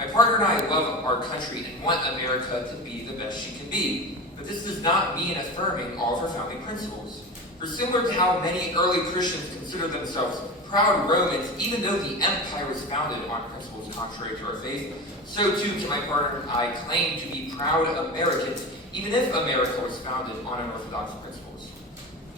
My partner and I love our country and want America to be the best she can be. But this does not mean affirming all of her founding principles. For similar to how many early Christians consider themselves proud Romans, even though the empire was founded on principles contrary to our faith, so too can my partner and I claim to be proud Americans, even if America was founded on unorthodox principles.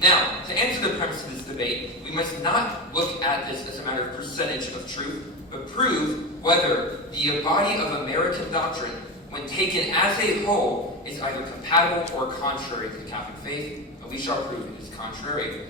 Now, to answer the premise of this debate, we must not look at this as a matter of percentage of truth, but prove whether the body of American doctrine, when taken as a whole, is either compatible or contrary to the Catholic faith, and we shall prove it is contrary.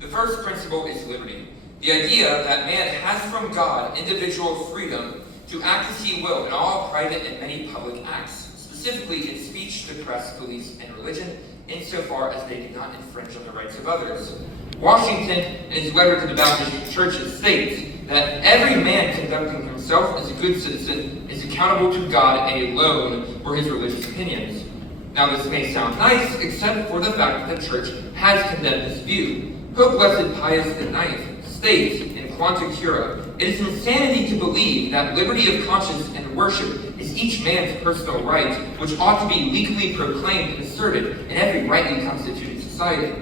The first principle is liberty. The idea that man has from God individual freedom to act as he will in all private and many public acts, specifically in speech, the press, beliefs, and religion, insofar as they do not infringe on the rights of others. Washington, in his letter to the Baptist churches, states that every man conducting himself as a good citizen is accountable to God alone for his religious opinions. Now, this may sound nice, except for the fact that the church has condemned this view. Pope Blessed Pius IX states in Quanta Cura, "It is insanity to believe that liberty of conscience and worship is each man's personal right, which ought to be legally proclaimed and asserted in every rightly constituted society."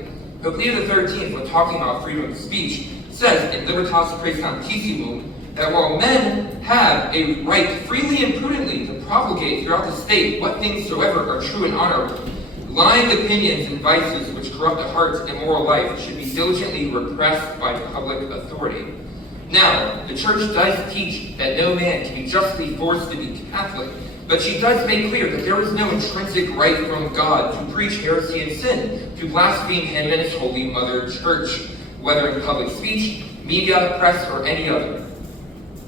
Pope Leo XIII, when talking about freedom of speech, says in Libertas Praestantissimum that while men have a right freely and prudently to propagate throughout the state what things soever are true and honorable, lying opinions and vices which corrupt the heart and moral life should be diligently repressed by public authority. Now, the Church does teach that no man can be justly forced to be Catholic, but she does make clear that there is no intrinsic right from God to preach heresy and sin, to blaspheme him and his holy mother church, whether in public speech, media, press, or any other.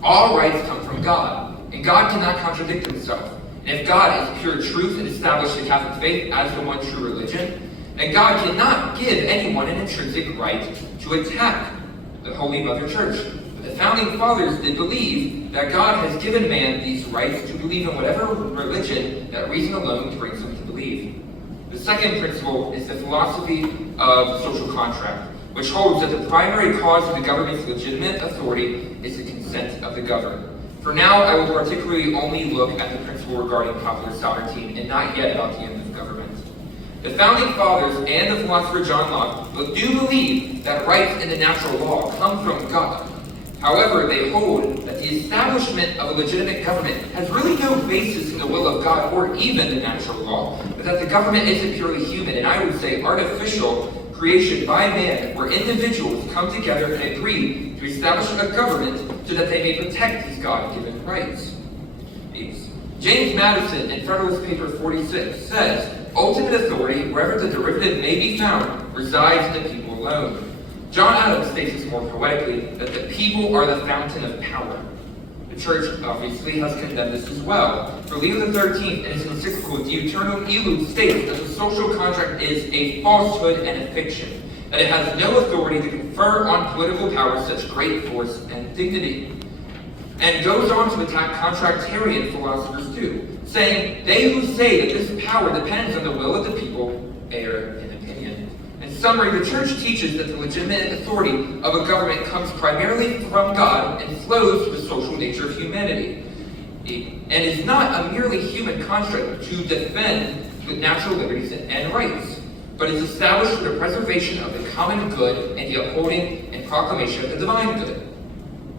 All rights come from God, and God cannot contradict himself. And if God is pure truth and established the Catholic faith as the one true religion, then God cannot give anyone an intrinsic right to attack the Holy Mother Church. But the Founding Fathers did believe that God has given man these rights to believe in whatever religion that reason alone brings him to believe. The second principle is the philosophy of social contract, which holds that the primary cause of the government's legitimate authority is the consent of the governed. For now, I will particularly only look at the principle regarding popular sovereignty and not yet about the end of government. The Founding Fathers and the philosopher John Locke both do believe that rights in the natural law come from God. However, they hold that the establishment of a legitimate government has really no basis in the will of God or even the natural law, but that the government is a purely human, and I would say artificial, creation by man, where individuals come together and agree to establish a government so that they may protect his God-given rights. James Madison in Federalist Paper 46 says, "Ultimate authority, wherever the derivative may be found, resides in the people alone." John Adams states this more poetically, that the people are the fountain of power. The Church obviously has condemned this as well. For Leo XIII, in his encyclical De Eternum Illud, states that the social contract is a falsehood and a fiction, that it has no authority to confer on political power such great force and dignity. And goes on to attack contractarian philosophers too, saying, "They who say that this power depends on the will of the people err in opinion." In summary, the Church teaches that the legitimate authority of a government comes primarily from God and flows from the social nature of humanity, and is not a merely human construct to defend natural liberties and rights, but is established for the preservation of the common good and the upholding and proclamation of the divine good.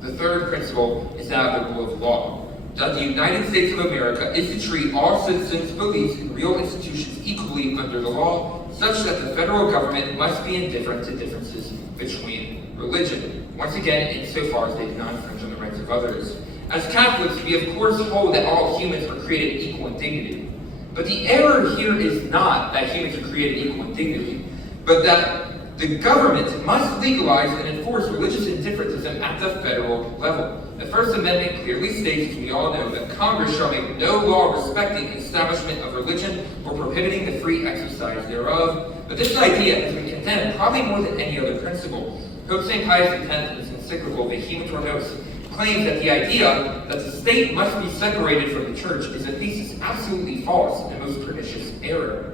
The third principle is that of the rule of law, that the United States of America is to treat all citizens' beliefs and real institutions equally under the law, such that the federal government must be indifferent to differences between religion, once again, insofar as they do not infringe on the rights of others. As Catholics, we of course hold that all humans are created equal in dignity. But the error here is not that humans are created equal in dignity, but that the government must legalize and enforce religious indifferentism at the federal level. The First Amendment clearly states, as we all know, that Congress shall make no law respecting the establishment of religion or prohibiting the free exercise thereof. But this idea has been condemned probably more than any other principle. Pope St. Pius X, in his encyclical Vehementor Nos, claims that the idea that the state must be separated from the church is a thesis absolutely false and most pernicious error.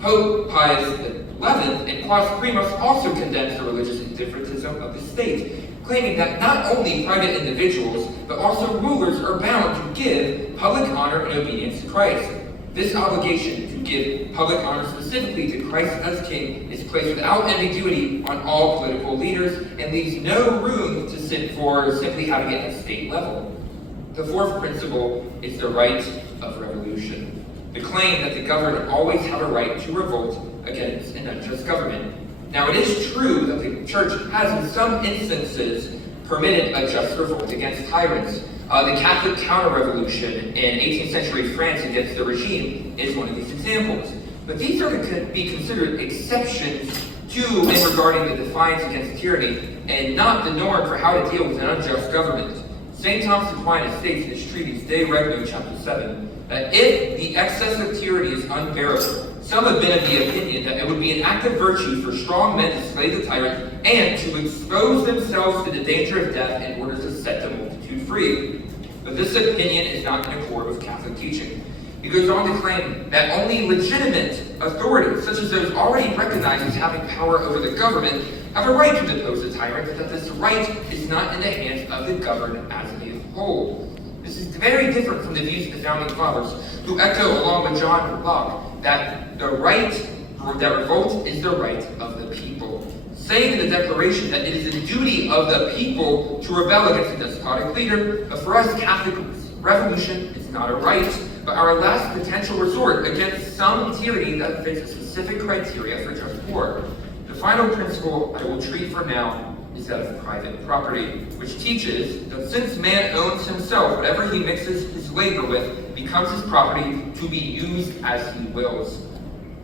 Pope Pius XI in Quas Primas also condemns the religious indifferentism of the state, claiming that not only private individuals, but also rulers are bound to give public honor and obedience to Christ. This obligation to give public honor specifically to Christ as King is placed without ambiguity on all political leaders and leaves no room to for simply having it at state level. The fourth principle is the right of revolution. The claim that the governed always have a right to revolt against an unjust government. Now, it is true that the church has in some instances permitted a just revolt against tyrants. The Catholic counter-revolution in 18th century France against the regime is one of these examples. But these are to be considered exceptions to and regarding the defiance against tyranny, and not the norm for how to deal with an unjust government. St. Thomas Aquinas states in his treatise De Regno, chapter 7, that if the excess of tyranny is unbearable, some have been of the opinion that it would be an act of virtue for strong men to slay the tyrant and to expose themselves to the danger of death in order to set the multitude free. But this opinion is not in accord with Catholic teaching. He goes on to claim that only legitimate authorities, such as those already recognized as having power over the government, have a right to depose the tyrant, and that this right is not in the hands of the governed as a whole. This is very different from the views of the Founding Fathers, who echo, along with John Locke, that the right that revolt is the right of the people, saying in the Declaration that it is the duty of the people to rebel against a despotic leader. But for us, Catholic revolution is not a right, but our last potential resort against some tyranny that fits a specific criteria for just war. The final principle I will treat for now is that of private property, which teaches that since man owns himself, whatever he mixes his labor with becomes his property to be used as he wills.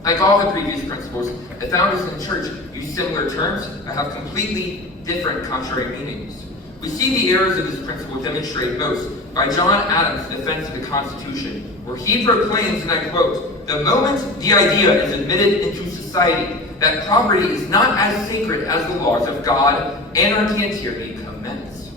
Like all the previous principles, the founders of the church use similar terms but have completely different contrary meanings. We see the errors of this principle demonstrated most by John Adams' defense of the Constitution, where he proclaims, and I quote, "The moment the idea is admitted into society that property is not as sacred as the laws of God, anarchy and tyranny commence."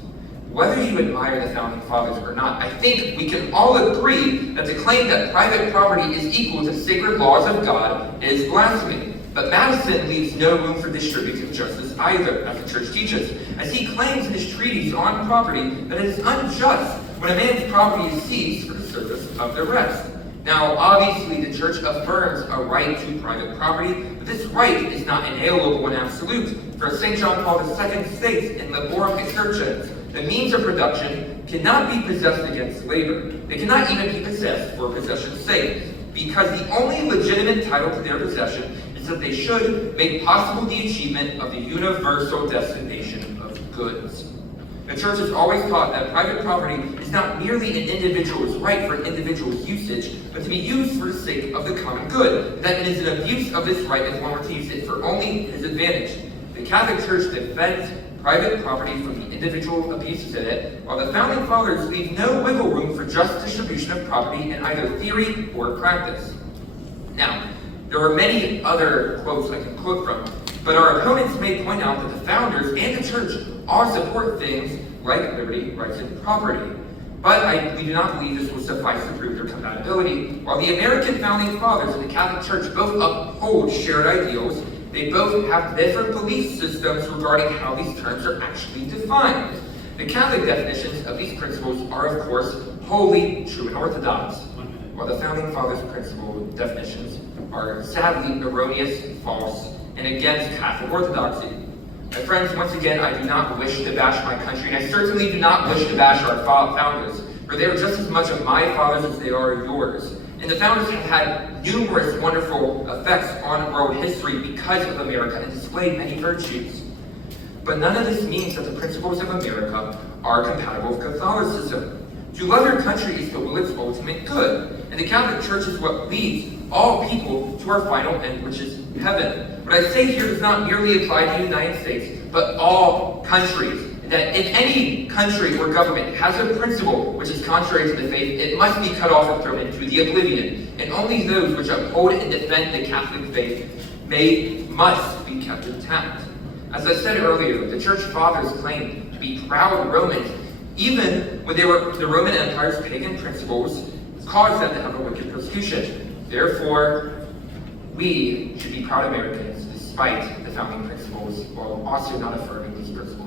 Whether you admire the Founding Fathers or not, I think we can all agree that the claim that private property is equal to sacred laws of God is blasphemy. But Madison leaves no room for distributive justice either, as the church teaches, as he claims in his treatise on property that it is unjust when a man's property is seized for the service of the rest. Now, obviously, the church affirms a right to private property, but this right is not inalienable and absolute. For St. John Paul II states in Laborum Exercens, the means of production cannot be possessed against labor. They cannot even be possessed for possession's sake, because the only legitimate title to their possession is that they should make possible the achievement of the universal destination of goods. The church has always taught that private property is not merely an individual's right for an individual's usage, but to be used for the sake of the common good, that it is an abuse of this right if one were to use it for only his advantage. The Catholic Church defends private property from the individual abuses in it, while the Founding Fathers leave no wiggle room for just distribution of property in either theory or practice. Now, there are many other quotes I can quote from, but our opponents may point out that the founders and the church all support things like liberty, rights, and property. But we do not believe this will suffice to prove their compatibility. While the American Founding Fathers and the Catholic Church both uphold shared ideals, they both have different belief systems regarding how these terms are actually defined. The Catholic definitions of these principles are, of course, wholly true and orthodox, while the Founding Fathers' principle definitions are sadly erroneous, false, and against Catholic Orthodoxy. My friends, once again, I do not wish to bash my country, and I certainly do not wish to bash our founders, for they are just as much of my fathers as they are yours. And the founders have had numerous wonderful effects on world history because of America and displayed many virtues. But none of this means that the principles of America are compatible with Catholicism. To love your country is to will its ultimate good, and the Catholic Church is what leads all people to our final end, which is heaven. What I say here does not merely apply to the United States, but all countries. That if any country or government has a principle which is contrary to the faith, it must be cut off and thrown into the oblivion. And only those which uphold and defend the Catholic faith must be kept intact. As I said earlier, the Church Fathers claimed to be proud Romans, even when the Roman Empire's pagan principles caused them to have a wicked persecution. Therefore, we should be proud Americans despite the founding principles, while also not affirming these principles.